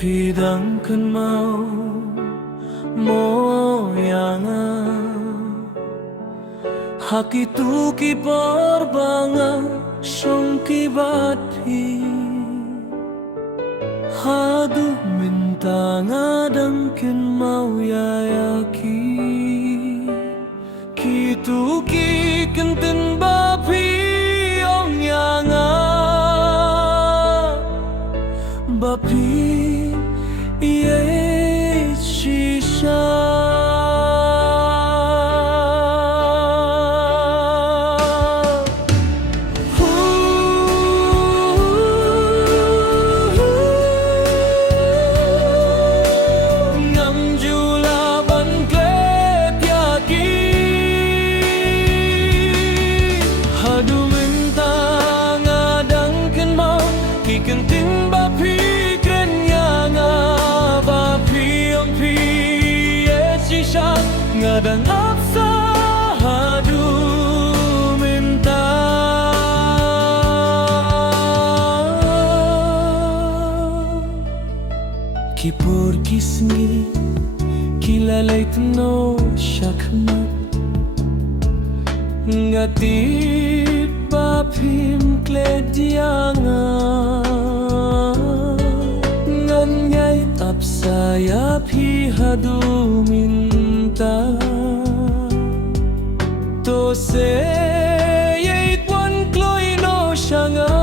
Pidangkan mau moyangan hak itu kipor banga songki bati hadu minta ngadangkin mau yayaki kitu ki kentin bapi ong yanga bapi ye shisha Kentin bapi krenya nga bapi ang piye shisha ngadang apsa hadu minta kipur kisngi kilalay tno shakmat ngati bapim kledianga nganyay apsaya pihadu minta to se yait wan kloy no shanga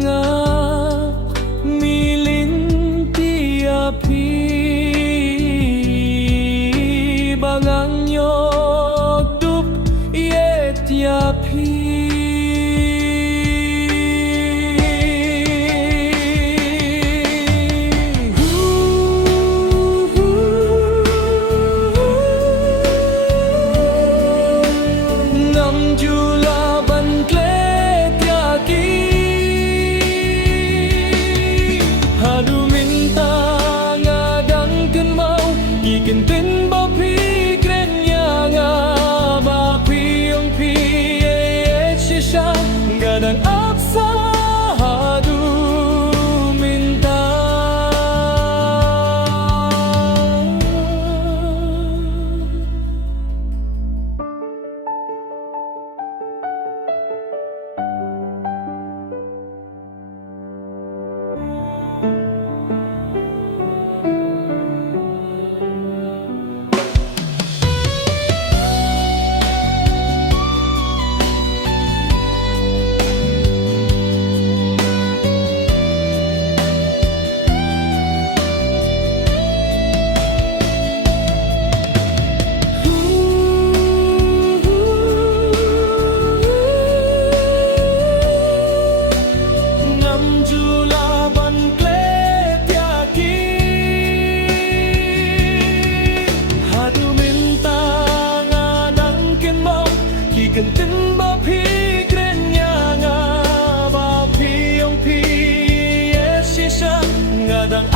nga milin tiapi bangang yok dup yet yapi Kentin bapi krenya nga bapi ang piye shisha gadang aksa hadu minta Kentin bapi krenya nga bapi ang piye shisha ngadang